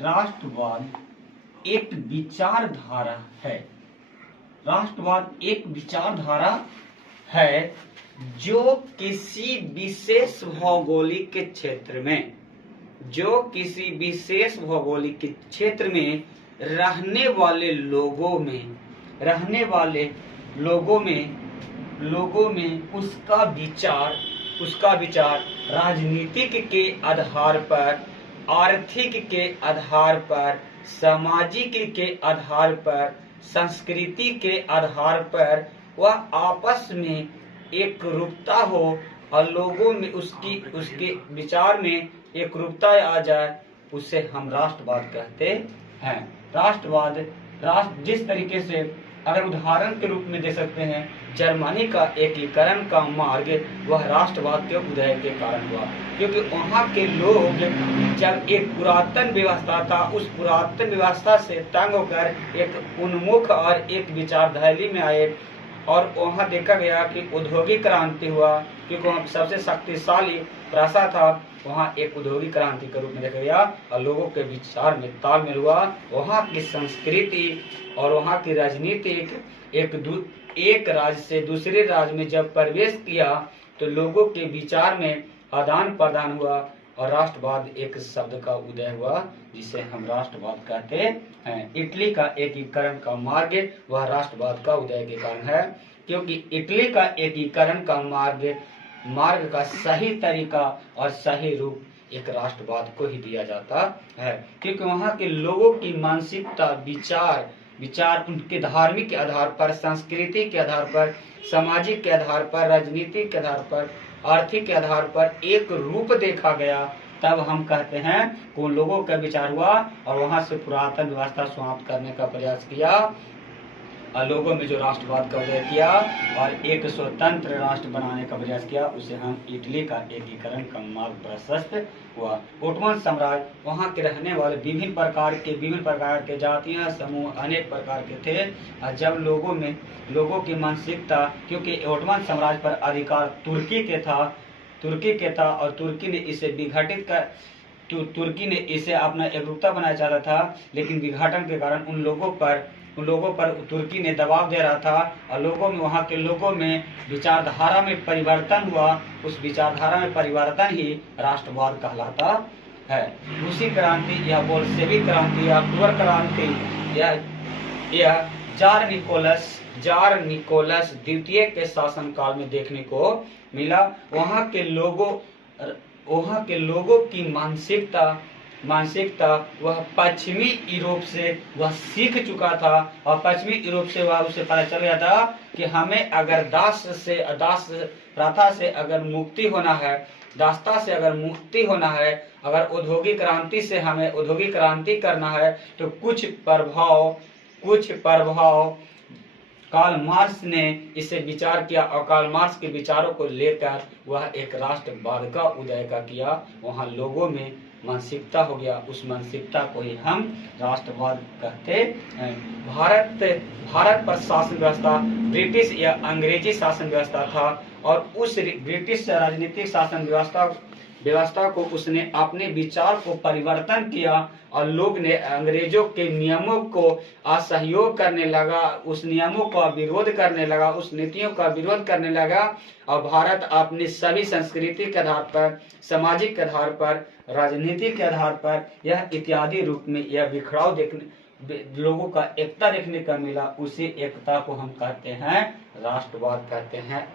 राष्ट्रवाद एक विचारधारा है। राष्ट्रवाद एक विचारधारा है जो किसी विशेष भौगोलिक क्षेत्र में रहने वाले लोगों में उसका विचार राजनीतिक के आधार पर, आर्थिक के आधार पर, सामाजिक के आधार पर, संस्कृति के आधार पर वह आपस में एक रूपता हो और लोगों में उसके विचार में एक रूपता आ जाए, उसे हम राष्ट्रवाद कहते हैं। राष्ट्रवाद जिस तरीके से अगर उदाहरण के रूप में दे सकते हैं, जर्मनी का एकीकरण का मार्ग वह राष्ट्रवाद के उदय के कारण हुआ, क्योंकि वहाँ के लोग जब एक पुरातन व्यवस्था था, उस पुरातन व्यवस्था से तंग होकर एक उन्मुख और एक विचारधारा में आए और वहाँ देखा गया कि औद्योगिक क्रांति हुआ, क्योंकि वहाँ सबसे शक्तिशाली भाषा था, वहाँ एक औद्योगिक क्रांति के रूप में देखा गया और लोगों के विचार में तालमेल हुआ। वहाँ की संस्कृति और वहाँ की राजनीति एक राज्य से दूसरे राज्य में जब प्रवेश किया तो लोगों के विचार में आदान प्रदान हुआ और राष्ट्रवाद एक शब्द का उदय हुआ, जिसे हम राष्ट्रवाद कहते हैं। इटली का एकीकरण का मार्ग वह राष्ट्रवाद का उदय के कारण है, क्योंकि इटली का एकीकरण का मार्ग का सही तरीका और सही रूप एक राष्ट्रवाद को ही दिया जाता है, क्योंकि वहाँ के लोगों की मानसिकता, विचार उनके धार्मिक के आधार पर, संस्कृति के आधार पर, सामाजिक के आधार पर, राजनीतिक के आधार पर, आर्थिक के आधार पर एक रूप देखा गया। तब हम कहते हैं कि उन लोगों का विचार हुआ और वहां से पुरातन व्यवस्था समाप्त करने का प्रयास किया और लोगों में जो राष्ट्रवाद का उदय किया और एक स्वतंत्र राष्ट्र बनाने का प्रयास किया, उसे हम इटली का एकीकरण का मार्ग प्रशस्त हुआ। ओटोमन साम्राज्य वहाँ के रहने वाले विभिन्न प्रकार के जातियां समूह अनेक प्रकार के थे और जब लोगों की मानसिकता, क्योंकि ओटोमन साम्राज्य पर अधिकार तुर्की के था और तुर्की ने इसे विघटित कर तुर्की ने इसे अपना एकरूपता बनाना चाहता था, लेकिन विघटन के कारण उन लोगों पर तुर्की ने दबाव दे रहा था और वहाँ के लोगों में विचारधारा में परिवर्तन हुआ। उस विचारधारा में परिवर्तन ही राष्ट्रवाद कहलाता है। रूसी क्रांति या बोल्शेविक क्रांति या अक्टूबर क्रांति यह जार निकोलस द्वितीय के शासनकाल में देखने को मिला। वहाँ के लोगों की मानसिकता वह पश्चिमी यूरोप से वह सीख चुका था और पश्चिमी यूरोप से वह उसे पता चल गया था कि हमें अगर दास प्रथा से अगर मुक्ति होना है, अगर औद्योगिक क्रांति से हमें औद्योगिक क्रांति करना है, तो कुछ प्रभाव कार्ल मार्क्स ने इसे विचार किया और कार्ल मार्क्स के विचारों को लेकर वह एक राष्ट्रवाद का उदय का किया। वहाँ लोगों में मानसिकता हो गया, उस मानसिकता को ही हम राष्ट्रवाद कहते हैं। भारत पर शासन व्यवस्था ब्रिटिश या अंग्रेजी शासन व्यवस्था था और उस ब्रिटिश राजनीतिक शासन व्यवस्था को उसने अपने विचार को परिवर्तन किया और लोग ने अंग्रेजों के नियमों को असहयोग करने लगा, उस नियमों का विरोध करने लगा, उस नीतियों का विरोध करने लगा और भारत अपनी सभी संस्कृति के आधार पर, सामाजिक के आधार पर, राजनीति के आधार पर यह इत्यादि रूप में यह बिखराव लोगों का एकता देखने का मिला। उसी एकता को हम कहते हैं राष्ट्रवाद कहते हैं।